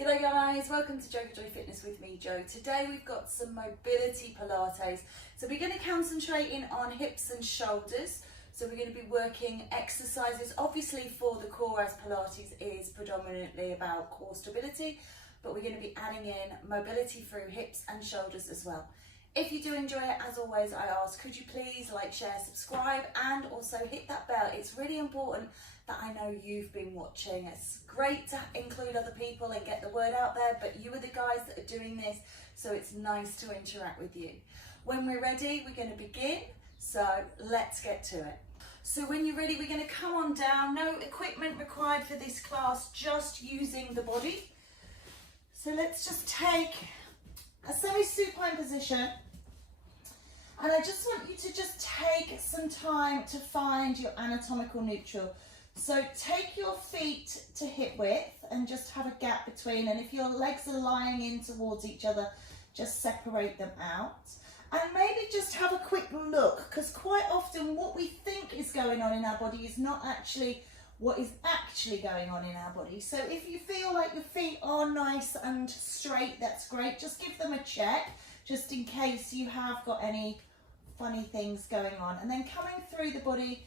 G'day guys, welcome to JoeGa Fitness with me, Jo. Today we've got some mobility Pilates. So we're going to concentrate in on hips and shoulders. So we're going to be working exercises, obviously for the core, as Pilates is predominantly about core stability, but we're going to be adding in mobility through hips and shoulders as well. If you do enjoy it, as always, I ask, could you please like, share, subscribe, and also hit that bell. It's really important that I know you've been watching. It's great to include other people and get the word out there, but you are the guys that are doing this, so it's nice to interact with you. When we're ready, we're going to begin, so let's get to it. So when you're ready, we're going to come on down. No equipment required for this class, just using the body. So let's just take a semi-supine position, and I just want you to just take some time to find your anatomical neutral. So take your feet to hip width and just have a gap between, and if your legs are lying in towards each other, just separate them out. And maybe just have a quick look, because quite often what we think is going on in our body is not actually what is actually going on in our body. So if you feel like your feet are nice and straight, that's great. Just give them a check, just in case you have got any funny things going on. And then coming through the body,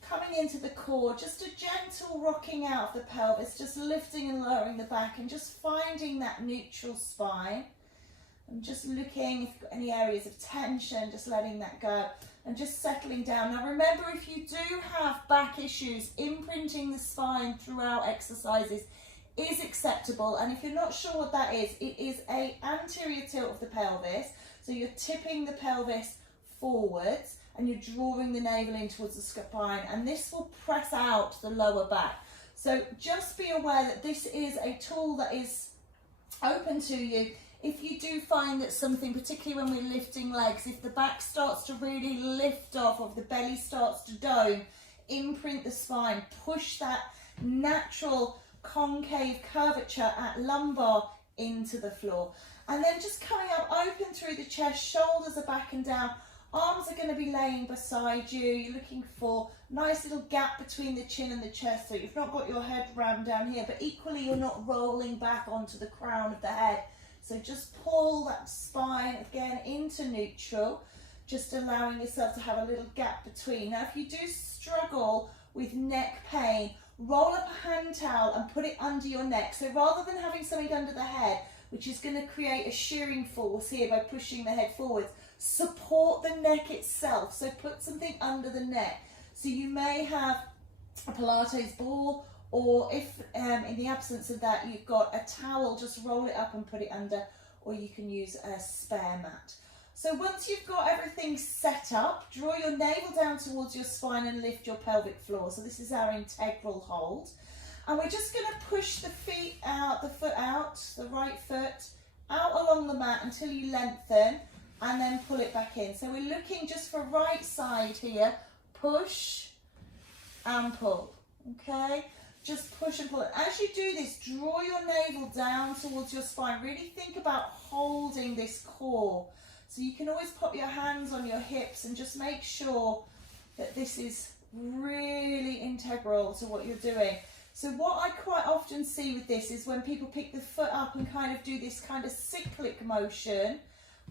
coming into the core, just a gentle rocking out of the pelvis, just lifting and lowering the back, and just finding that neutral spine. And just looking if you've got any areas of tension, just letting that go and just settling down. Now remember, if you do have back issues, imprinting the spine throughout exercises is acceptable. And if you're not sure what that is, it is an anterior tilt of the pelvis. So you're tipping the pelvis forwards and you're drawing the navel in towards the spine, and this will press out the lower back. So just be aware that this is a tool that is open to you. If you do find that something, particularly when we're lifting legs, if the back starts to really lift off, or the belly starts to dome, imprint the spine, push that natural concave curvature at lumbar into the floor. And then just coming up, open through the chest, shoulders are back and down, arms are going to be laying beside you. You're looking for a nice little gap between the chin and the chest, so you've not got your head rammed down here, but equally you're not rolling back onto the crown of the head. So just pull that spine again into neutral, just allowing yourself to have a little gap between. Now, if you do struggle with neck pain, roll up a hand towel and put it under your neck. So rather than having something under the head, which is going to create a shearing force here by pushing the head forwards, support the neck itself. So put something under the neck. So you may have a Pilates ball, or if in the absence of that you've got a towel, just roll it up and put it under, or you can use a spare mat. So once you've got everything set up, draw your navel down towards your spine and lift your pelvic floor. So this is our integral hold. And we're just going to push the feet out, the foot out, the right foot out along the mat until you lengthen, and then pull it back in. So we're looking just for right side here, push and pull, okay? Just push and pull. As you do this, draw your navel down towards your spine. Really think about holding this core. So you can always put your hands on your hips and just make sure that this is really integral to what you're doing. So what I quite often see with this is when people pick the foot up and kind of do this kind of cyclic motion,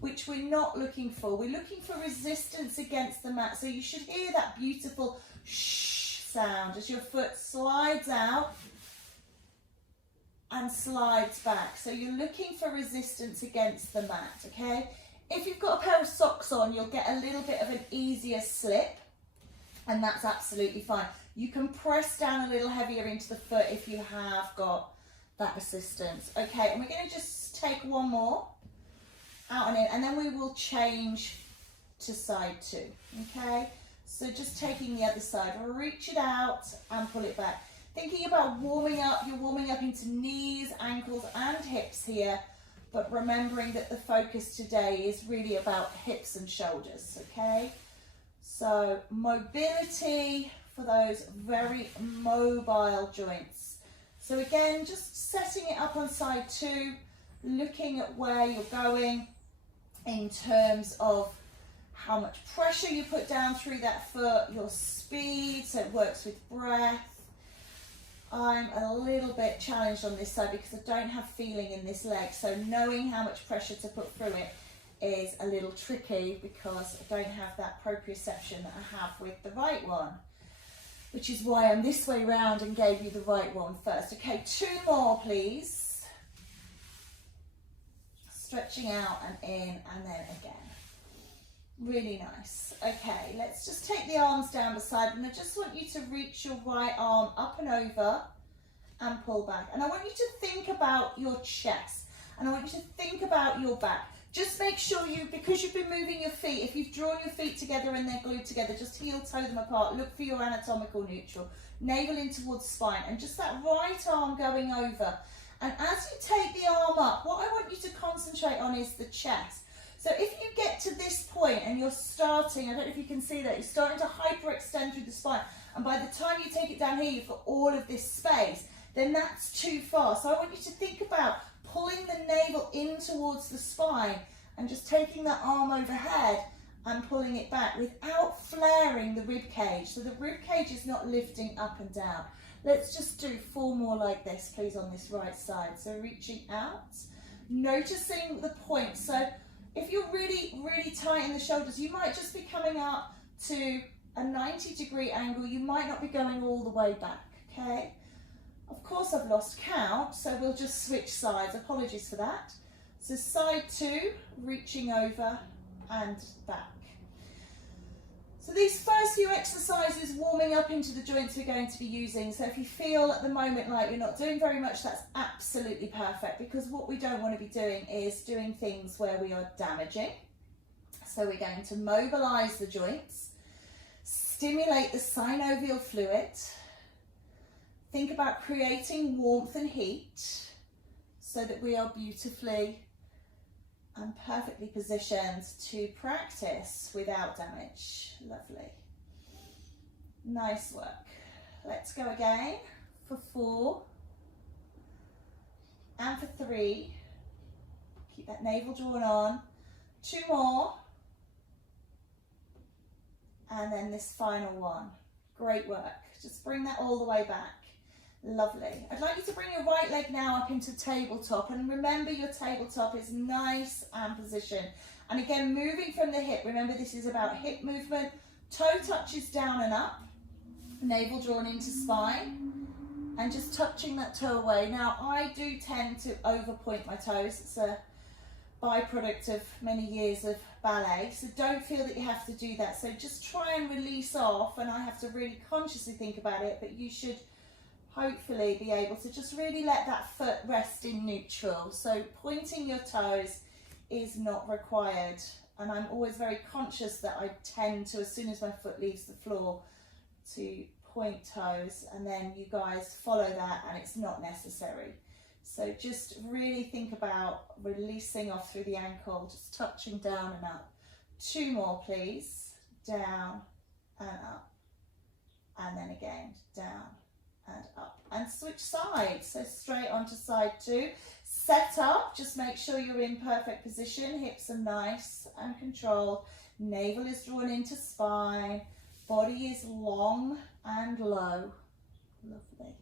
which we're not looking for. We're looking for resistance against the mat. So you should hear that beautiful shh sound as your foot slides out and slides back. So you're looking for resistance against the mat, okay? If you've got a pair of socks on, you'll get a little bit of an easier slip, and that's absolutely fine. You can press down a little heavier into the foot if you have got that assistance. Okay, and we're going to just take one more out and in, and then we will change to side two, okay? So just taking the other side, reach it out and pull it back. Thinking about warming up, you're warming up into knees, ankles and hips here, but remembering that the focus today is really about hips and shoulders, okay? So mobility for those very mobile joints. So again, just setting it up on side two, looking at where you're going in terms of how much pressure you put down through that foot, your speed, so it works with breath. I'm a little bit challenged on this side because I don't have feeling in this leg, so knowing how much pressure to put through it is a little tricky because I don't have that proprioception that I have with the right one, which is why I'm this way round and gave you the right one first. Okay, 2 more please. Stretching out and in and then again. Really nice. Okay, let's just take the arms down beside, and I just want you to reach your right arm up and over and pull back. And I want you to think about your chest, and I want you to think about your back. Just make sure you, because you've been moving your feet, if you've drawn your feet together and they're glued together, just heel toe them apart. Look for your anatomical neutral. Navel in towards spine, and just that right arm going over. And as you take the arm up, what I want you to concentrate on is the chest. So if you get to this point and you're starting, I don't know if you can see that, you're starting to hyperextend through the spine, and by the time you take it down here, you've got all of this space, then that's too far. So I want you to think about pulling the navel in towards the spine and just taking that arm overhead and pulling it back without flaring the rib cage. So the rib cage is not lifting up and down. Let's just do 4 more like this, please, on this right side. So reaching out, noticing the point. So if you're really, really tight in the shoulders, you might just be coming up to a 90-degree angle. You might not be going all the way back, okay? Of course, I've lost count, so we'll just switch sides. Apologies for that. So side 2, reaching over and back. So these first few exercises, warming up into the joints we're going to be using. So if you feel at the moment like you're not doing very much, that's absolutely perfect, because what we don't want to be doing is doing things where we are damaging. So we're going to mobilize the joints, stimulate the synovial fluid, think about creating warmth and heat so that we are beautifully and perfectly positioned to practice without damage. Lovely. Nice work. Let's go again for 4 and for 3. Keep that navel drawn on. 2 more. And then this final one. Great work. Just bring that all the way back. Lovely. I'd like you to bring your right leg now up into tabletop, and remember your tabletop is nice and positioned. And again, moving from the hip, remember this is about hip movement, toe touches down and up, navel drawn into spine, and just touching that toe away. Now, I do tend to overpoint my toes. It's a byproduct of many years of ballet, so don't feel that you have to do that. So just try and release off, and I have to really consciously think about it, but you should hopefully be able to just really let that foot rest in neutral. So pointing your toes is not required, and I'm always very conscious that I tend to, as soon as my foot leaves the floor, to point toes, and then you guys follow that and it's not necessary. So just really think about releasing off through the ankle, just touching down and up. 2 more please. Down and up, and then again down and up, and switch sides. So straight onto side 2. Set up, just make sure you're in perfect position, hips are nice and controlled, navel is drawn into spine, body is long and low. Lovely.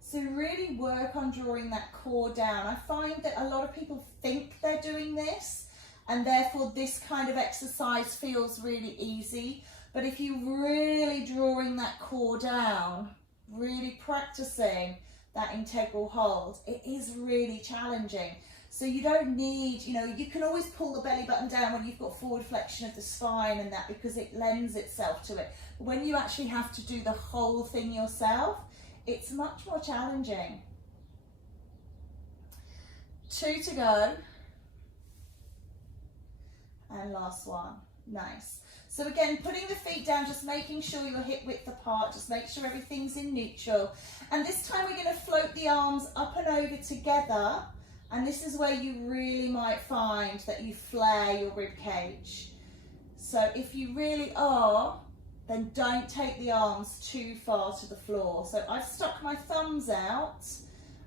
So really work on drawing that core down. I find that a lot of people think they're doing this, and therefore this kind of exercise feels really easy. But if you're really drawing that core down, really practicing that integral hold, it is really challenging. So you don't need, you can always pull the belly button down when you've got forward flexion of the spine and that, because it lends itself to it. But when you actually have to do the whole thing yourself, it's much more challenging. 2 to go. And last one. Nice. So again, putting the feet down, just making sure your hip width apart, just make sure everything's in neutral. And this time we're going to float the arms up and over together. And this is where you really might find that you flare your rib cage. So if you really are, then don't take the arms too far to the floor. So I've stuck my thumbs out,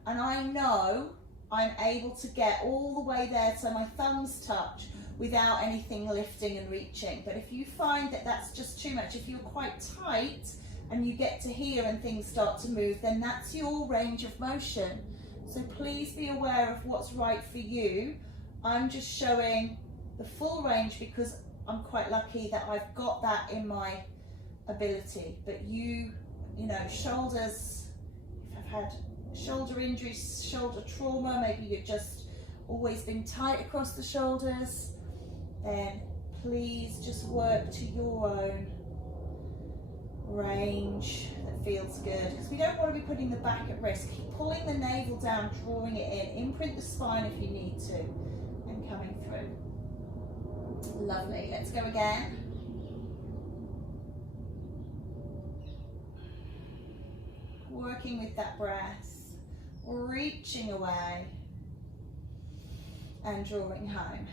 and I know I'm able to get all the way there so my thumbs touch without anything lifting and reaching. But if you find that that's just too much, if you're quite tight and you get to here and things start to move, then that's your range of motion. So please be aware of what's right for you. I'm just showing the full range because I'm quite lucky that I've got that in my ability. But you know, shoulders, if I've had shoulder injuries, shoulder trauma, maybe you've just always been tight across the shoulders, then please just work to your own range that feels good, because we don't want to be putting the back at risk. Keep pulling the navel down, drawing it in, imprint the spine if you need to, and coming through. Lovely, let's go again. Working with that breath, reaching away and drawing home.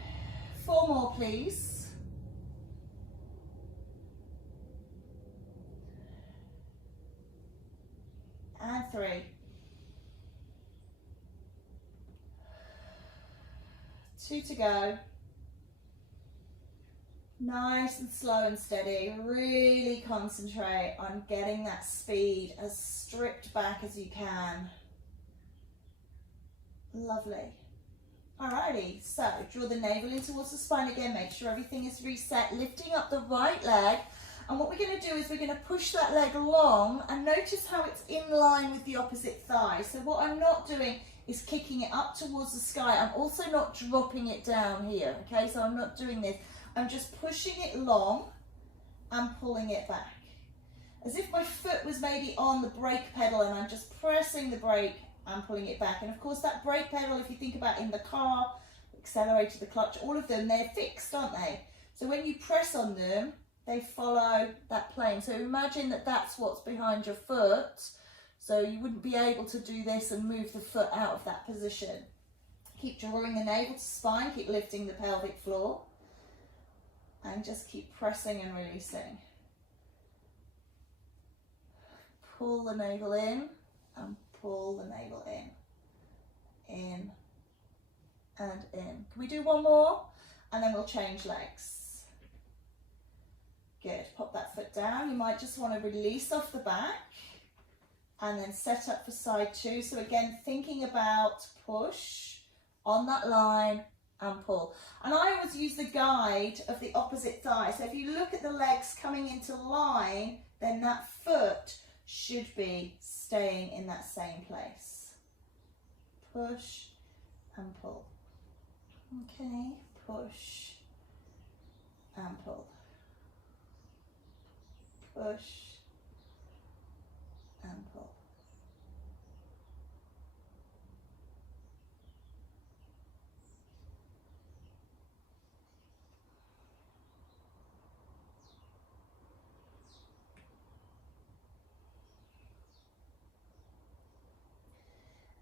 4 more, please. And 3. 2 to go. Nice and slow and steady. Really concentrate on getting that speed as stripped back as you can. Lovely. Alrighty, so draw the navel in towards the spine again. Make sure everything is reset. Lifting up the right leg. And what we're going to do is we're going to push that leg long, and notice how it's in line with the opposite thigh. So what I'm not doing is kicking it up towards the sky. I'm also not dropping it down here, okay? So I'm not doing this. I'm just pushing it long and pulling it back. As if my foot was maybe on the brake pedal and I'm just pressing the brake and pulling it back. And of course that brake pedal, if you think about in the car, accelerator, the clutch, all of them, they're fixed, aren't they? So when you press on them, they follow that plane. So imagine that that's what's behind your foot. So you wouldn't be able to do this and move the foot out of that position. Keep drawing the navel to spine, keep lifting the pelvic floor. And just keep pressing and releasing. Pull the navel in and pull the navel in. In and in. Can we do one more? And then we'll change legs. Good. Pop that foot down. You might just want to release off the back and then set up for side 2. So again, thinking about push on that line and pull. And I always use the guide of the opposite thigh. So if you look at the legs coming into line, then that foot should be staying in that same place. Push and pull. Okay, push and pull. Push and pull.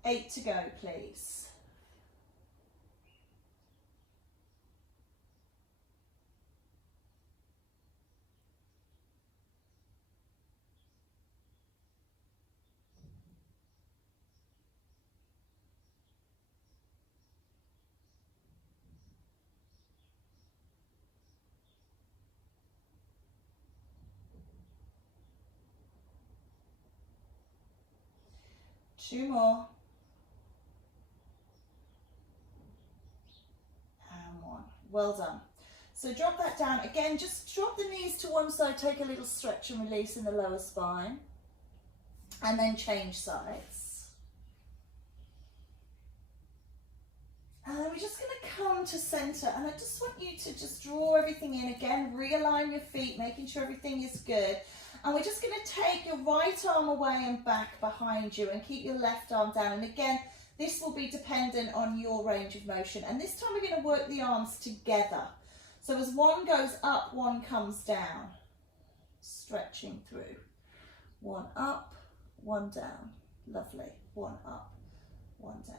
Eight to go, please. Two more. And 1. Well done. So drop that down. Again, just drop the knees to one side, take a little stretch and release in the lower spine. And then change sides. And then we're just going to come to center. And I just want you to just draw everything in again. Realign your feet, making sure everything is good. And we're just going to take your right arm away and back behind you and keep your left arm down. And again, this will be dependent on your range of motion. And this time we're going to work the arms together. So as one goes up, one comes down. Stretching through. One up, one down. Lovely. One up, one down.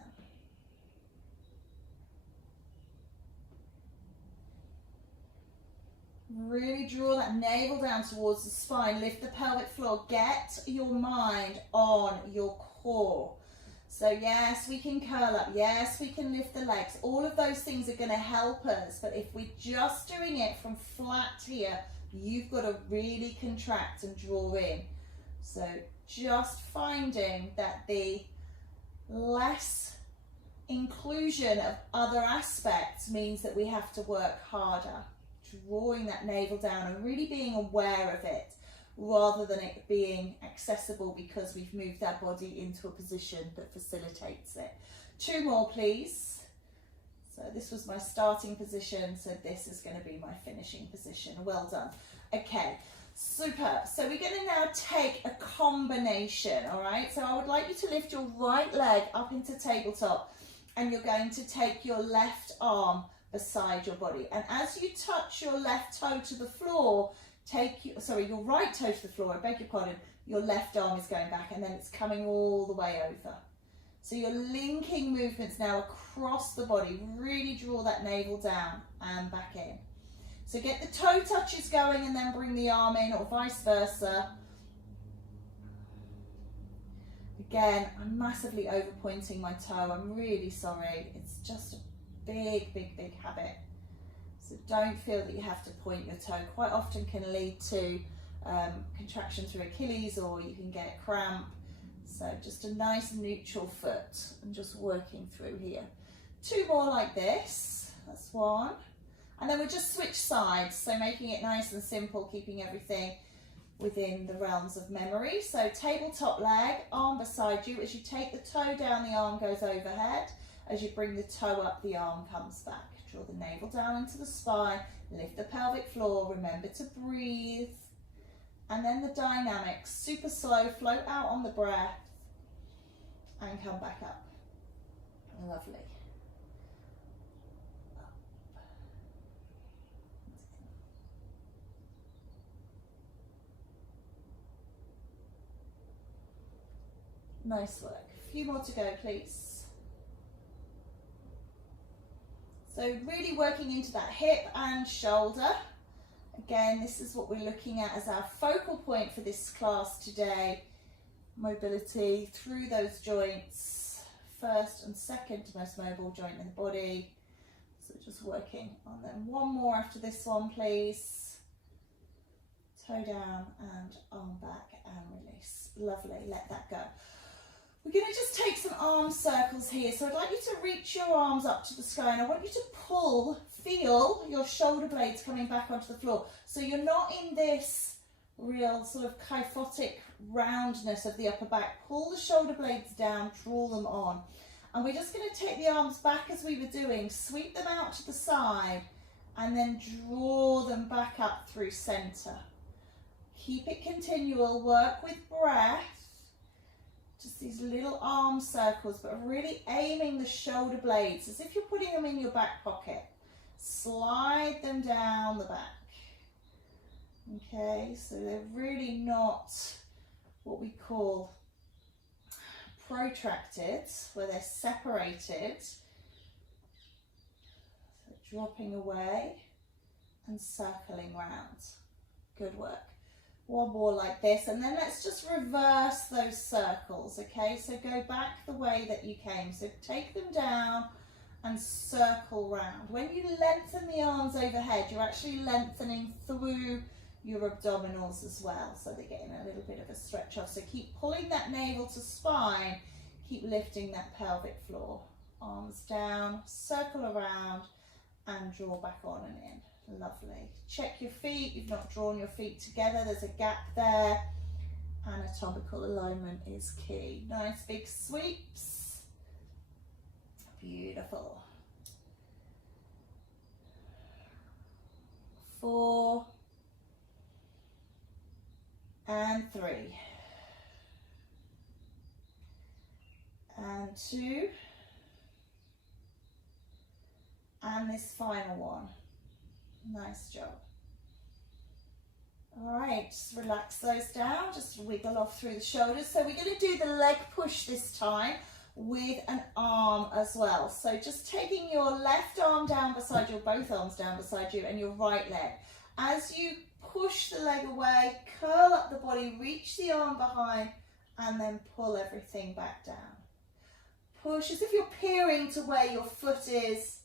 Really draw that navel down towards the spine. Lift the pelvic floor. Get your mind on your core. So yes, we can curl up. Yes, we can lift the legs. All of those things are going to help us. But if we're just doing it from flat here, you've got to really contract and draw in. So just finding that the less inclusion of other aspects means that we have to work harder. Drawing that navel down and really being aware of it, rather than it being accessible because we've moved our body into a position that facilitates it. 2 more, please. So this was my starting position, so this is going to be my finishing position. Well done. Okay, superb. So we're going to now take a combination, all right? So I would like you to lift your right leg up into tabletop, and you're going to take your left arm beside your body. And as you touch your left toe to the floor, your right toe to the floor, I beg your pardon, your left arm is going back and then it's coming all the way over. So you're linking movements now across the body. Really draw that navel down and back in. So get the toe touches going and then bring the arm in, or vice versa. Again, I'm massively over pointing my toe. I'm really sorry. It's just a big habit. So don't feel that you have to point your toe. Quite often can lead to contraction through Achilles, or you can get a cramp. So just a nice neutral foot and just working through here. 2 more like this. That's 1. And then we'll just switch sides. So making it nice and simple, keeping everything within the realms of memory. So tabletop leg, arm beside you. As you take the toe down, the arm goes overhead. As you bring the toe up, the arm comes back. Draw the navel down into the spine, lift the pelvic floor, remember to breathe. And then the dynamics, super slow, float out on the breath and come back up. Lovely. Up. Nice work. A few more to go, please. So really working into that hip and shoulder. Again, this is what we're looking at as our focal point for this class today. Mobility through those joints, first and second most mobile joint in the body. So just working on them. 1 more after this one, please. Toe down and arm back and release. Lovely, let that go. We're going to just take some arm circles here. So I'd like you to reach your arms up to the sky, and I want you to feel your shoulder blades coming back onto the floor. So you're not in this real sort of kyphotic roundness of the upper back. Pull the shoulder blades down, draw them on. And we're just going to take the arms back as we were doing, sweep them out to the side, and then draw them back up through center. Keep it continual, work with breath. Just these little arm circles, but really aiming the shoulder blades as if you're putting them in your back pocket. Slide them down the back. Okay, so they're really not what we call protracted, where they're separated. So dropping away and circling round. Good work. 1 more like this, and then let's just reverse those circles, okay? So go back the way that you came. So take them down and circle round. When you lengthen the arms overhead, you're actually lengthening through your abdominals as well. So they're getting a little bit of a stretch off. So keep pulling that navel to spine, keep lifting that pelvic floor. Arms down, circle around, and draw back on and in. Lovely. Check your feet. You've not drawn your feet together. There's a gap there. Anatomical alignment is key. Nice big sweeps. Beautiful. 4 and 3 and 2 and this final one. Nice job. All right, just relax those down, just wiggle off through the shoulders. So we're going to do the leg push this time with an arm as well. So just taking your left arm down beside you, both arms down beside you, and your right leg. As you push the leg away, curl up the body, reach the arm behind, and then pull everything back down. push as if you're peering to where your foot is,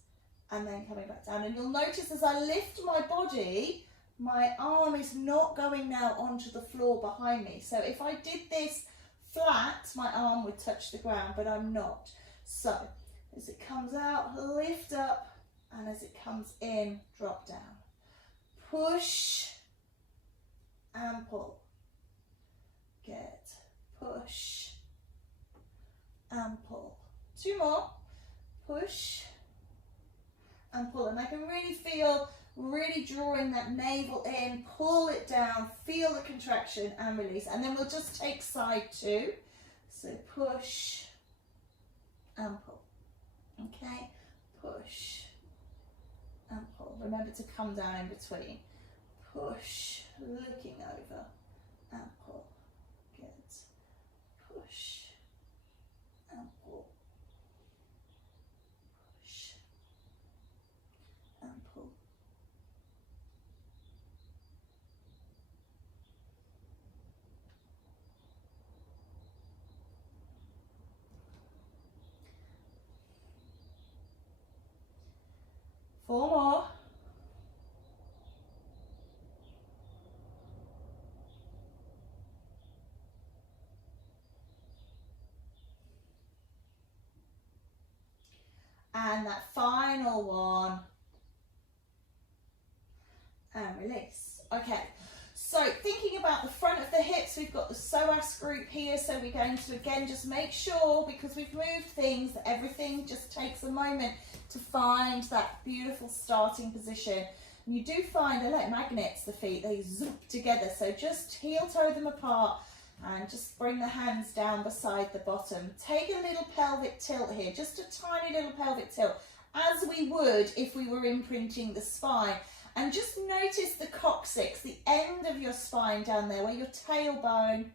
and then coming back down. And you'll notice as I lift my body, my arm is not going now onto the floor behind me. So if I did this flat, my arm would touch the ground, but I'm not. So as it comes out, lift up, and as it comes in, drop down. Push and pull. Good. Push and pull. 2 more. Push and pull. And I can really feel, really drawing that navel in, pull it down, feel the contraction and release. And then we'll just take side 2. So push and pull. Okay, push and pull. Remember to come down in between. Push, looking over and pull. Good. Push and pull. Push and pull. Four more. And that final one. And release. Okay. So thinking about the front of the hips, we've got the psoas group here. So we're going to again just make sure, because we've moved things, that everything just takes a moment to find that beautiful starting position. And you do find they're like magnets, the feet, they zoop together. So just heel toe them apart and just bring the hands down beside the bottom. Take a little pelvic tilt here, just a tiny little pelvic tilt, as we would if we were imprinting the spine. And just notice the coccyx, the end of your spine down there, where your tailbone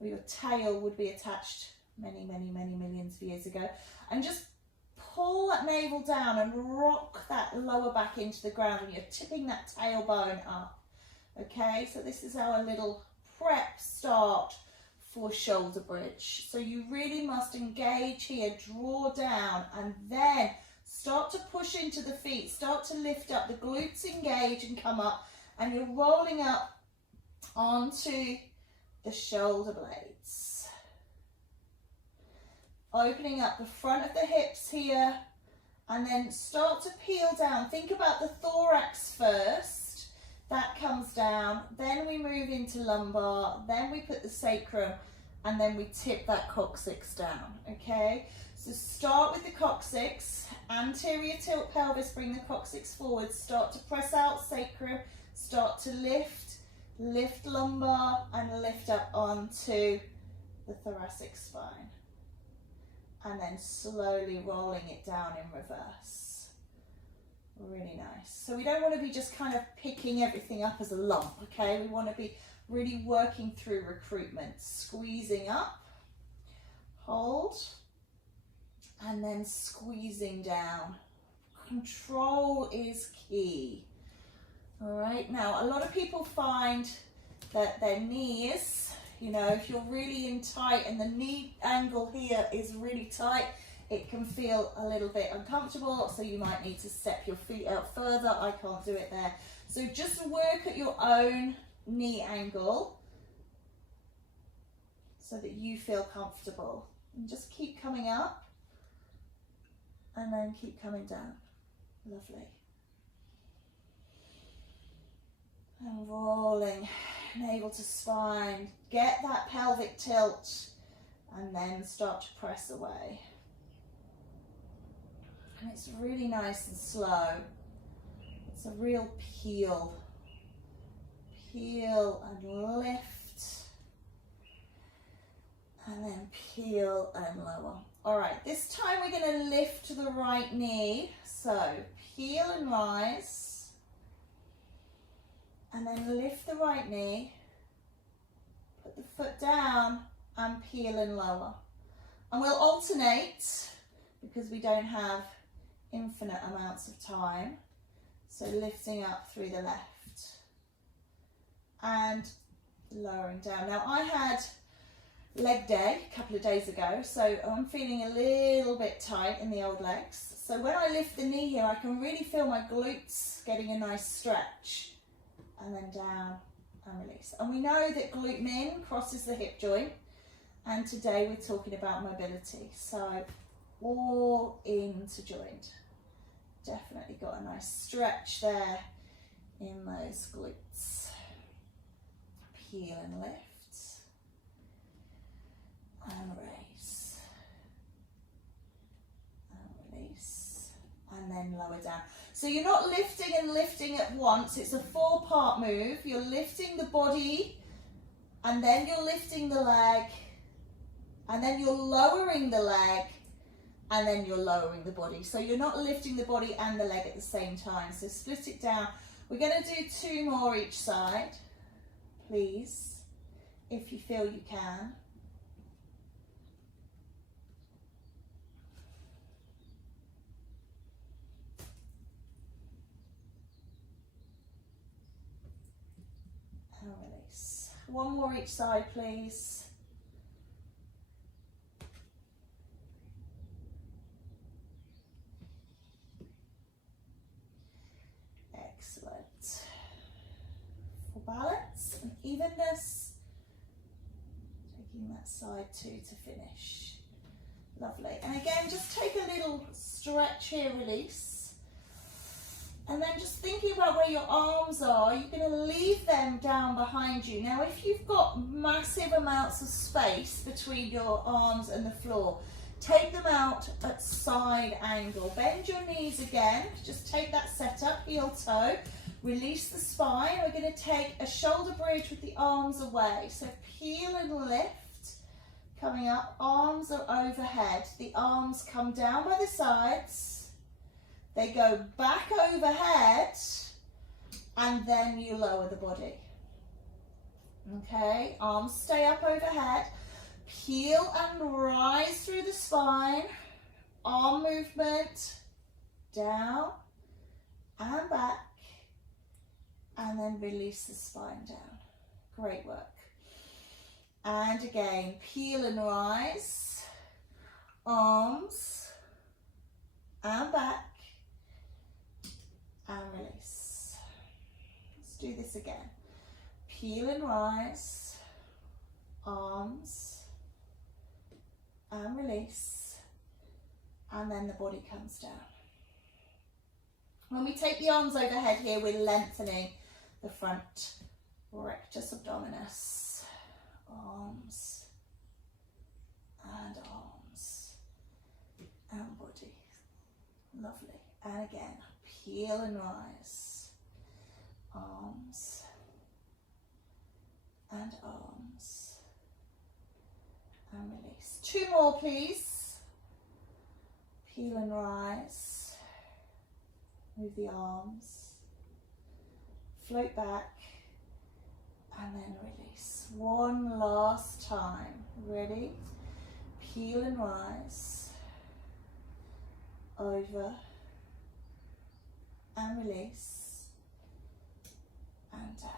or your tail would be attached many, many, many millions of years ago. And just pull that navel down and rock that lower back into the ground, and you're tipping that tailbone up. Okay, so this is our little prep start for shoulder bridge. So you really must engage here, draw down, and then start to push into the feet, start to lift up, the glutes engage and come up, and you're rolling up onto the shoulder blades. Opening up the front of the hips here, and then start to peel down. Think about the thorax first, that comes down, then we move into lumbar, then we put the sacrum, and then we tip that coccyx down, okay? So start with the coccyx, anterior tilt pelvis, bring the coccyx forward, start to press out sacrum, start to lift lumbar, and lift up onto the thoracic spine. And then slowly rolling it down in reverse. Really nice. So we don't want to be just kind of picking everything up as a lump, okay? We want to be really working through recruitment, squeezing up, hold, and then squeezing down. Control is key. All right, now a lot of people find that their knees, you know, if you're really in tight and the knee angle here is really tight, it can feel a little bit uncomfortable, so you might need to step your feet out further. I can't do it there. So just work at your own knee angle so that you feel comfortable. And just keep coming up and then keep coming down. Lovely. And rolling, navel to spine. Get that pelvic tilt and then start to press away. And it's really nice and slow. It's a real peel. Peel and lift. And then peel and lower. All right, this time we're going to lift the right knee. So peel and rise. And then lift the right knee. Put the foot down and peel and lower. And we'll alternate because we don't have infinite amounts of time. So lifting up through the left and lowering down. Now I had leg day a couple of days ago, so I'm feeling a little bit tight in the old legs. So when I lift the knee here, I can really feel my glutes getting a nice stretch, and then down and release. And we know that glute min crosses the hip joint, and today we're talking about mobility. So all into joint. Definitely got a nice stretch there in those glutes. Peel and lift. And raise. And release. And then lower down. So you're not lifting and lifting at once. It's a 4-part move. You're lifting the body, and then you're lifting the leg, and then you're lowering the leg, and then you're lowering the body. So you're not lifting the body and the leg at the same time. So split it down. We're going to do 2 more each side, please, if you feel you can. And release. 1 more each side, please. Excellent. For balance and evenness, taking that side too to finish. Lovely. And again, just take a little stretch here, release. And then just thinking about where your arms are, you're going to leave them down behind you. Now, if you've got massive amounts of space between your arms and the floor, take them out at side angle. Bend your knees again. Just take that setup, heel toe. Release the spine. We're going to take a shoulder bridge with the arms away. So peel and lift. Coming up, arms are overhead. The arms come down by the sides. They go back overhead, and then you lower the body. Okay, arms stay up overhead. Peel and rise through the spine. Arm movement, down and back, and then release the spine down. Great work. And again, peel and rise. Arms and back. And release. Let's do this again. Peel and rise, arms, and release, and then the body comes down. When we take the arms overhead here, we're lengthening the front rectus abdominis. Arms, and body. Lovely. And again, peel and rise, arms and release. 2 more, please. Peel and rise, move the arms, float back, and then release. 1 last time. Ready? Peel and rise, over, and release, and down.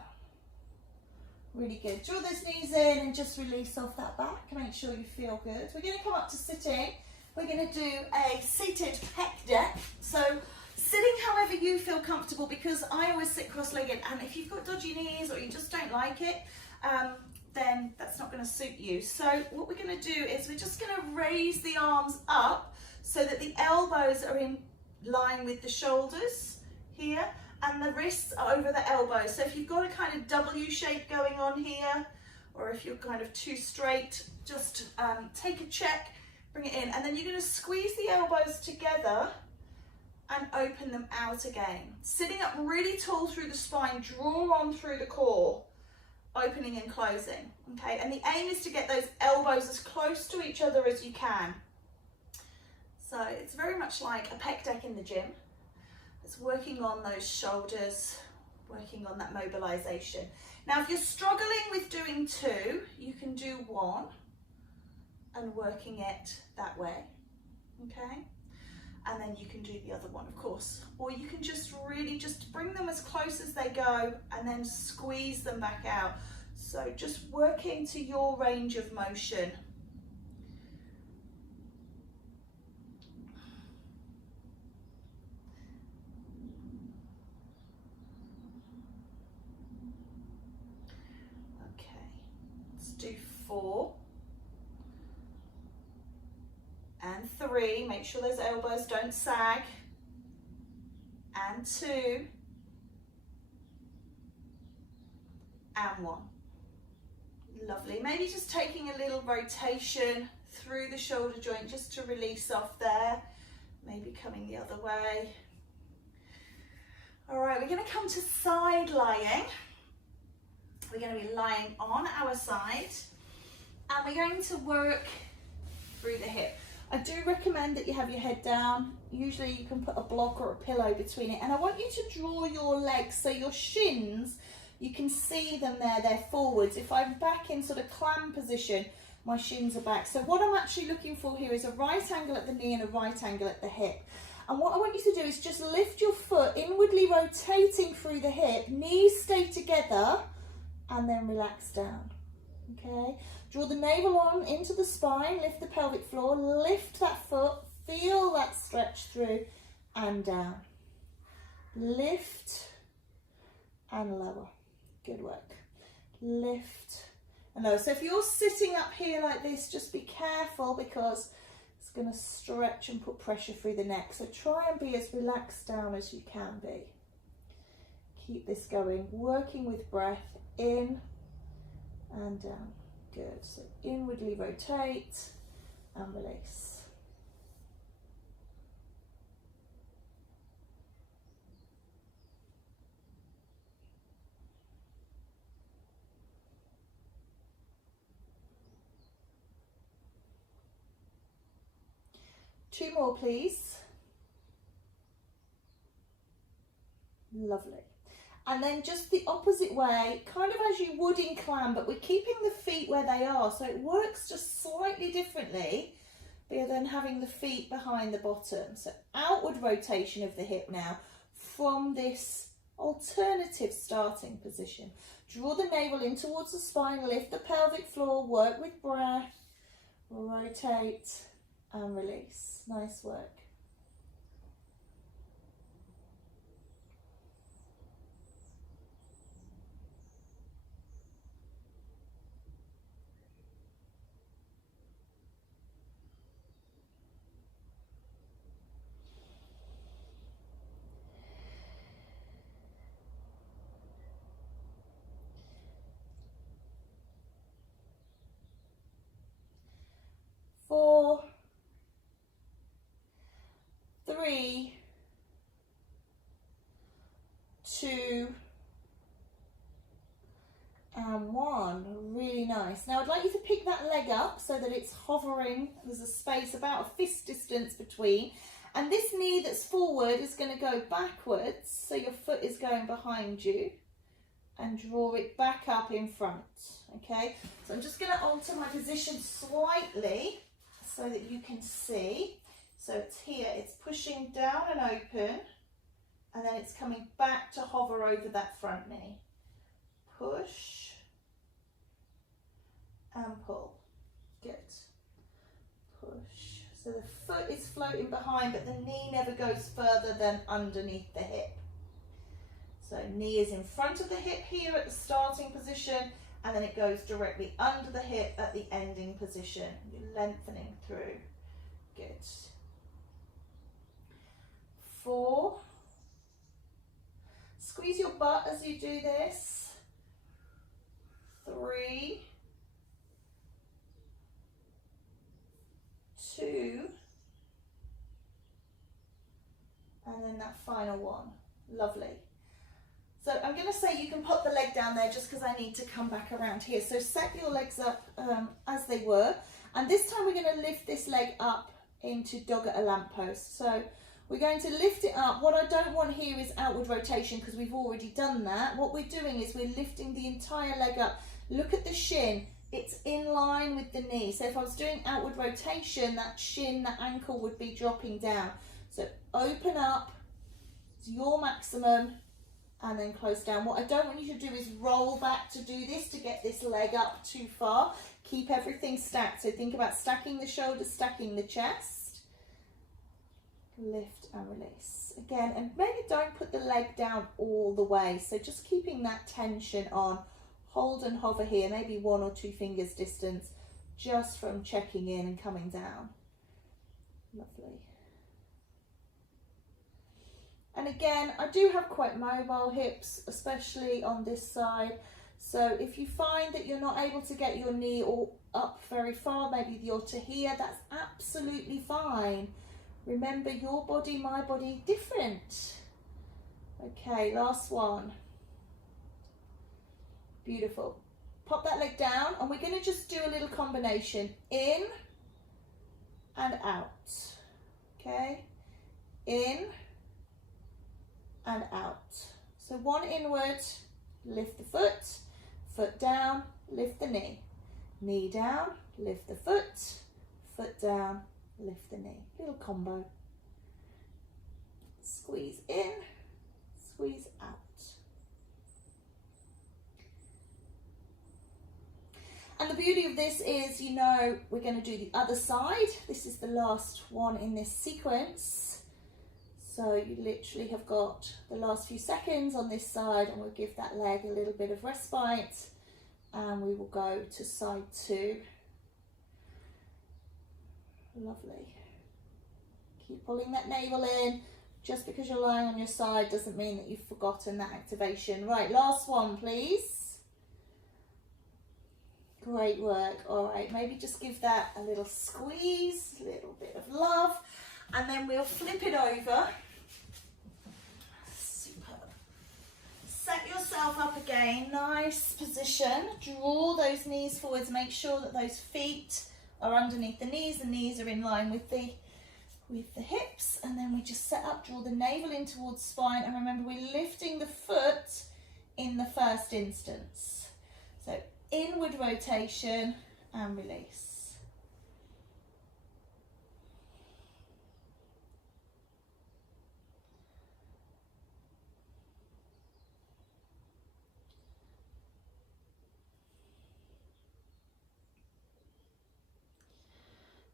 Really good. Draw those knees in and just release off that back. Make sure you feel good. We're going to come up to sitting. We're going to do a seated pec deck. So sitting however you feel comfortable, because I always sit cross-legged, and if you've got dodgy knees or you just don't like it, then that's not going to suit you. So what we're going to do is we're just going to raise the arms up so that the elbows are in line with the shoulders here, and the wrists are over the elbows. So if you've got a kind of W shape going on here, or if you're kind of too straight, just take a check, bring it in, and then you're going to squeeze the elbows together and open them out again. Sitting up really tall through the spine, draw on through the core, opening and closing. Okay, and the aim is to get those elbows as close to each other as you can. So it's very much like a pec deck in the gym. It's working on those shoulders, working on that mobilization. Now, if you're struggling with doing 2, you can do 1 and working it that way, okay? And then you can do the other one, of course. Or you can just really just bring them as close as they go and then squeeze them back out. So just working to your range of motion. Okay, let's do 4 and 3. Make sure those elbows don't sag. And 2 and 1. Lovely. Maybe just taking a little rotation through the shoulder joint just to release off there. Maybe coming the other way. All right, we're going to come to side lying. We're going to be lying on our side and we're going to work through the hip. I do recommend that you have your head down. Usually you can put a block or a pillow between it. And I want you to draw your legs so your shins, you can see them there, they're forwards. If I'm back in sort of clam position, my shins are back. So what I'm actually looking for here is a right angle at the knee and a right angle at the hip. And what I want you to do is just lift your foot, inwardly rotating through the hip, knees stay together, and then relax down, okay? Draw the navel on into the spine, lift the pelvic floor, lift that foot, feel that stretch through and down. Lift and lower. Good work. Lift and lower. So if you're sitting up here like this, just be careful because it's going to stretch and put pressure through the neck. So try and be as relaxed down as you can be. Keep this going, working with breath in and down. Good. So inwardly rotate and release. Two more, please. Lovely. And then just the opposite way, kind of as you would in clam, but we're keeping the feet where they are. So it works just slightly differently, but then having the feet behind the bottom. So outward rotation of the hip now from this alternative starting position. Draw the navel in towards the spine, lift the pelvic floor, work with breath, rotate and release. Nice work. Four, 3, 2 and 1. Really nice. Now I'd like you to pick that leg up so that it's hovering. There's a space about a fist distance between, and this knee that's forward is going to go backwards, so your foot is going behind you, and draw it back up in front. Okay, so I'm just going to alter my position slightly so that you can see. So it's here, it's pushing down and open, and then it's coming back to hover over that front knee. Push and pull. Good. Push. So the foot is floating behind, but the knee never goes further than underneath the hip. So knee is in front of the hip here at the starting position, and then it goes directly under the hip at the ending position. You're lengthening through. Good. 4. Squeeze your butt as you do this. 3, 2, and then that final one. Lovely. So I'm going to say you can put the leg down there just because I need to come back around here. So set your legs up as they were, and this time we're going to lift this leg up into dog at a lamppost. So we're going to lift it up. What I don't want here is outward rotation because we've already done that. What we're doing is we're lifting the entire leg up. Look at the shin. It's in line with the knee. So if I was doing outward rotation, that shin, that ankle would be dropping down. So open up to your maximum and then close down. What I don't want you to do is roll back to do this, to get this leg up too far. Keep everything stacked. So think about stacking the shoulders, stacking the chest. Lift and release. Again, and maybe don't put the leg down all the way. So just keeping that tension on. Hold and hover here, maybe 1 or 2 fingers distance, just from checking in and coming down. Lovely. And again, I do have quite mobile hips, especially on this side. So if you find that you're not able to get your knee all up very far, maybe you're to here, that's absolutely fine. Remember, your body, my body, different. Okay, last one. Beautiful. Pop that leg down, and we're going to just do a little combination. In and out. Okay? In and out. So one inward, lift the foot, foot down, lift the knee down, lift the foot down, lift the knee. Little combo. Squeeze in, squeeze out. And the beauty of this is, you know, we're going to do the other side. This is the last one in this sequence. So you literally have got the last few seconds on this side, and we'll give that leg a little bit of respite, and we will go to side 2. Lovely. Keep pulling that navel in. Just because you're lying on your side doesn't mean that you've forgotten that activation. Right, last one, please. Great work. All right, maybe just give that a little squeeze, a little bit of love, and then we'll flip it over. Superb. Set yourself up again, nice position. Draw those knees forwards, make sure that those feet are underneath the knees are in line with the hips, and then we just set up, draw the navel in towards spine, and remember we're lifting the foot in the first instance. So inward rotation and release.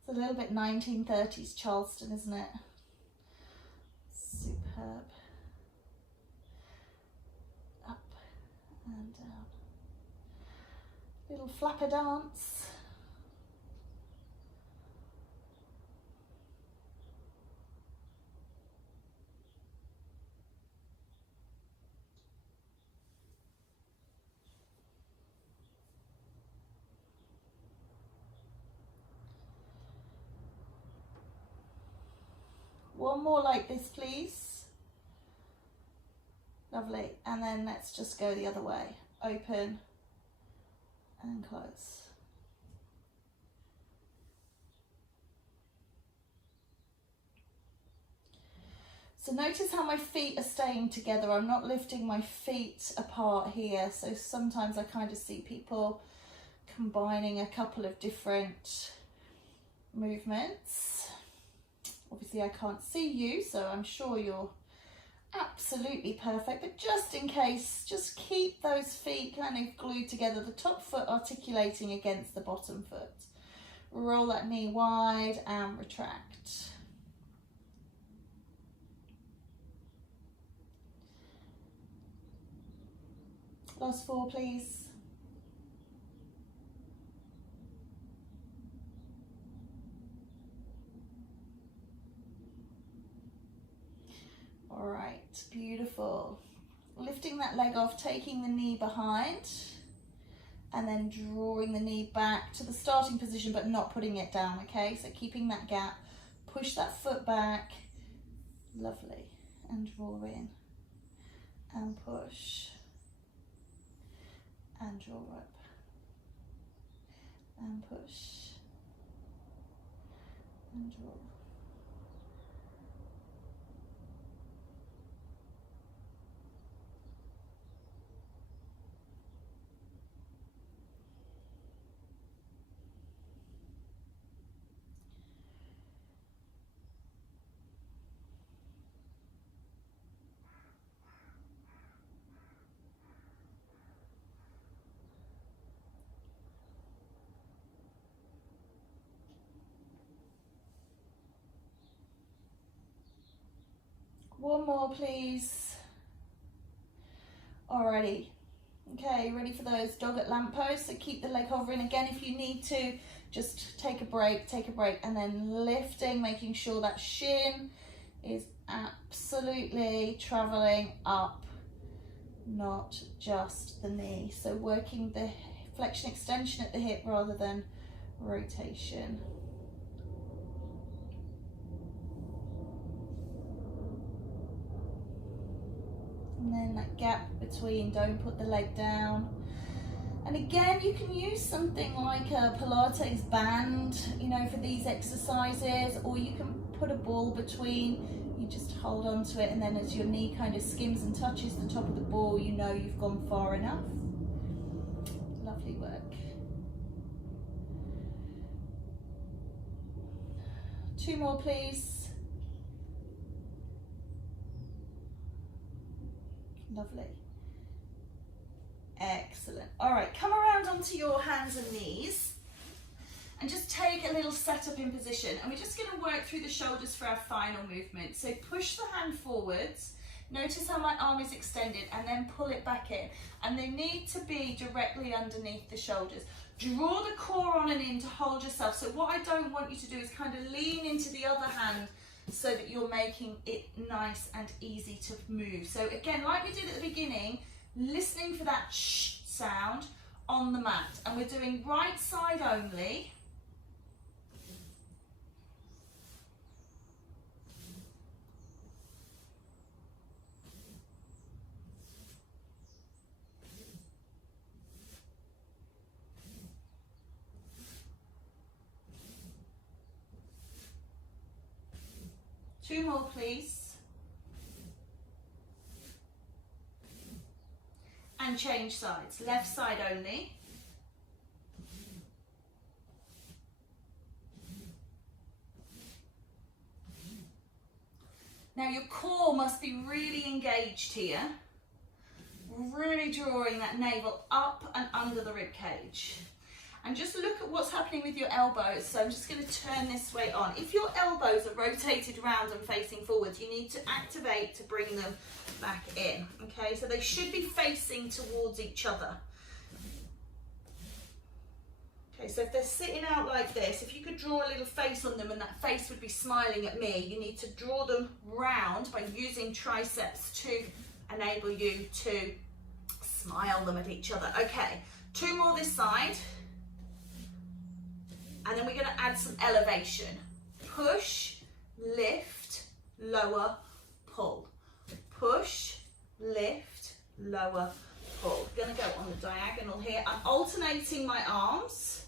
It's a little bit 1930s Charleston, isn't it? Superb. Up and down. Little flapper dance. One more like this, please. Lovely. And then let's just go the other way. Open and close. So notice how my feet are staying together. I'm not lifting my feet apart here. So sometimes I kind of see people combining a couple of different movements. Obviously I can't see you, so I'm sure you're absolutely perfect, but just in case, just keep those feet kind of glued together, the top foot articulating against the bottom foot. Roll that knee wide and retract. Last 4, please. All right, beautiful. Lifting that leg off, taking the knee behind, and then drawing the knee back to the starting position, but not putting it down, okay? So keeping that gap, push that foot back, lovely, and draw in, and push, and draw up, and push, and draw. One more, please. Alrighty. Okay, ready for those dog at lamp post? So keep the leg hovering. Again, if you need to, just take a break, and then lifting, making sure that shin is absolutely traveling up, not just the knee. So working the flexion extension at the hip rather than rotation. And then that gap between, don't put the leg down. And again, you can use something like a Pilates band, you know, for these exercises, or you can put a ball between, you just hold on to it, and then as your knee kind of skims and touches the top of the ball, you know you've gone far enough. Lovely work. 2 more, please. Lovely. Excellent. All right, come around onto your hands and knees and just take a little setup in position. And we're just going to work through the shoulders for our final movement. So push the hand forwards. Notice how my arm is extended, and then pull it back in. And they need to be directly underneath the shoulders. Draw the core on and in to hold yourself. So what I don't want you to do is kind of lean into the other hand so that you're making it nice and easy to move. So again, like we did at the beginning, listening for that shh sound on the mat. And we're doing right side only. Two more, please. And change sides. Left side only. Now your core must be really engaged here. Really drawing that navel up and under the rib cage. And just look at what's happening with your elbows. So I'm just going to turn this way on. If your elbows are rotated round and facing forwards, you need to activate to bring them back in. Okay, so they should be facing towards each other. Okay, so if they're sitting out like this, if you could draw a little face on them and that face would be smiling at me, you need to draw them round by using triceps to enable you to smile them at each other. Okay, 2 more this side. And then we're going to add some elevation. Push, lift, lower, pull. Push, lift, lower, pull. I'm going to go on the diagonal here. I'm alternating my arms.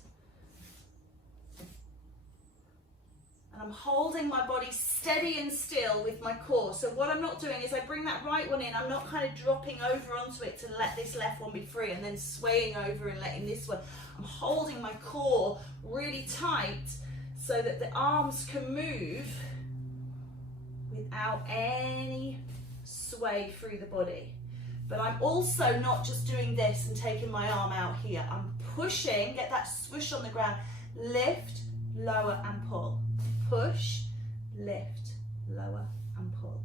And I'm holding my body steady and still with my core. So what I'm not doing is I bring that right one in. I'm not kind of dropping over onto it to let this left one be free and then swaying over and letting this one. I'm holding my core really tight so that the arms can move without any sway through the body. But I'm also not just doing this and taking my arm out here. I'm pushing, get that swoosh on the ground, lift, lower and pull. Push, lift, lower and pull.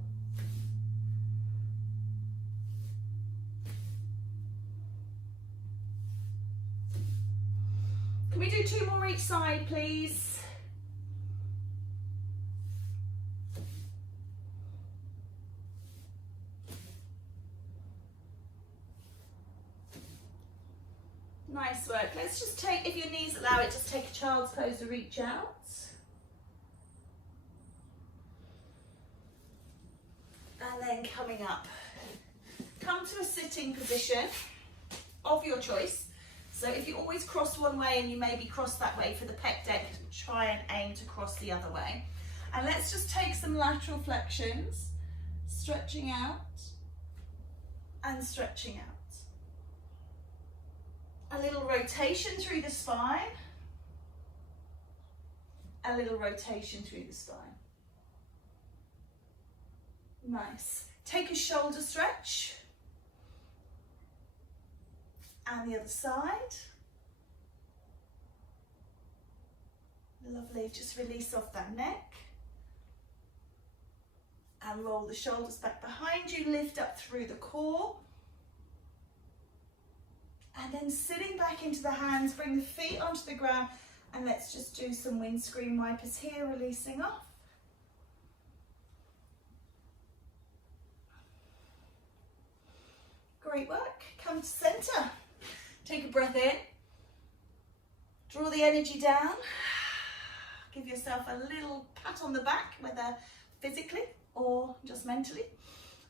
Can we do 2 more each side, please? Nice work. Let's just take, if your knees allow it, just take a child's pose to reach out. And then coming up. Come to a sitting position of your choice. So if you always cross one way and you maybe cross that way for the pec deck, try and aim to cross the other way. And let's just take some lateral flexions, stretching out and stretching out. A little rotation through the spine, a little rotation through the spine. Nice. Take a shoulder stretch. And the other side. Lovely, just release off that neck. and roll the shoulders back behind you, lift up through the core. And then sitting back into the hands, bring the feet onto the ground, and let's just do some windscreen wipers here, releasing off. Great work. Come to center. Take a breath in. Draw the energy down. Give yourself a little pat on the back, whether physically or just mentally.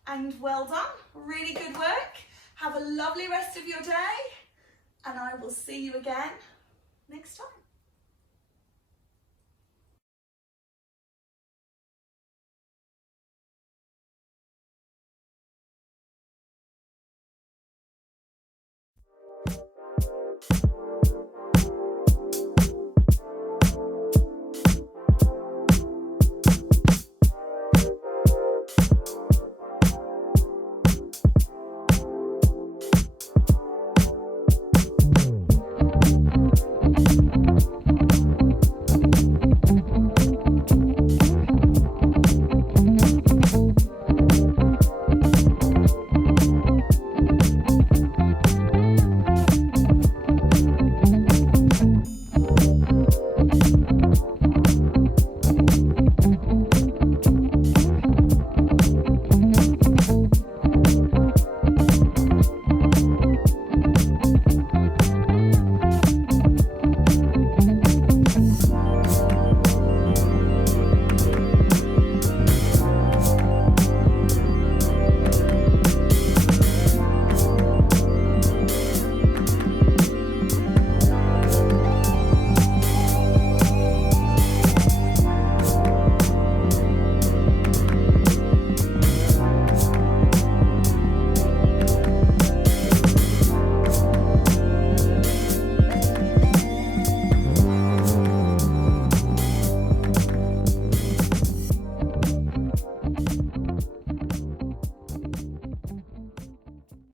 And well done. Really good work. Have a lovely rest of your day. And I will see you again next time.